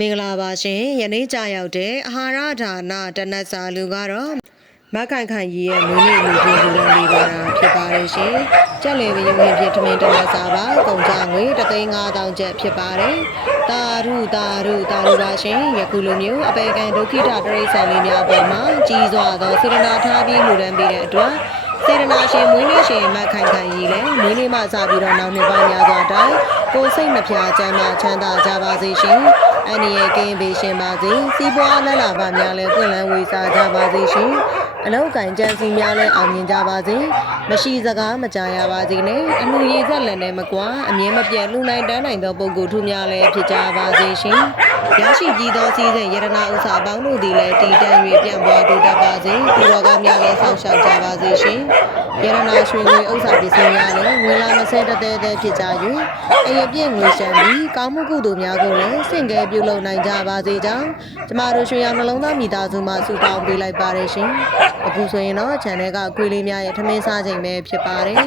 မင်္ဂလာပါရှင်ယနေ့ကြာရောက်တဲ့အာဟာရဌာနတနတ်စာလူကတော့မခိုင်ခိုင်ကြီးရဲ့မွေးနေ့လူပြည့်လူတန်းလေးပါတာဖြစ်ပါတယ်ရှင်ကြက်လေဝင်းဝင်ဖြစ်ထမင်းတနတ်စာပါကုန်ကြငွေ3,500ကျပ်ဖြစ်ပါတယ်တာရုပါရှင်ယခုလိုမျိုးအပေကန်ဒုက္ခိတတရိษံလေးများပေါ်မှာကြီးစွာသောစေတနာထားပြီးလူတန်းပေးတဲ့အတွက်စေတနာရှင်မွေးနေ့ရှင်မခိုင်ခိုင်ကြီးလည်းမွေးနေ့မှစပြီးတော့နောက်နှစ်ပိုင်းများစွာတိုင်ကိုယ်စိတ်နှဖျားချမ်းသာချမ်းသာကြပါစေရှင်အန္တရာယ်ကင်းပေးရှင်ပါစေစီးပွားလက်လာပါများလည်းပွင့်လန်းဝေစားကြပါစေရှင်အလောက်ကင်ကြံစီများလည်းအောင်မြင်ကြပါစေမရှိစကားမကြားရပါစေနဲ့အမှုရည်သက်လည်းနဲ့မကွာအမြင်မပြတ်လူနိုင်တန်းနိုင်သောပုဂ္ဂိုလ်ထူးများလည်းဖြစ်ကြပါစေရှင်ရရှိပြီးသောစီးစိမ်ယရနာဥစ္စာပေါင်းတို့သည်လည်းတည်တံ့၍ပြန့်ပွားတိုးတက်ပါစေသူတော်ကောင်းများလည်းဆောက်ရှောက်ကြပါစေရှင်ယရနာရွှေငွေဥစ္စာပစ္စည်းများလည်းငွေလာမဆဲတသေးသေးဖြစ်ကြ၍အယပြည့်ငွေရှမ်းပြီးကောင်းမှုကုသိုလ်များကိုလည်းစင်ကဲပြုလုပ်နိုင်ကြပါစေကြောင်းကျမတို့ရွှေရောင်နှလုံးသားမိသားစုမှဆုတောင်းပေးလိုက်ပါတယ်ရှင်အခုဆိုရင်တော့ channel ကခွေးလေးများရဲ့ထမင်းစားချိန်ပဲဖြစ်ပါတယ်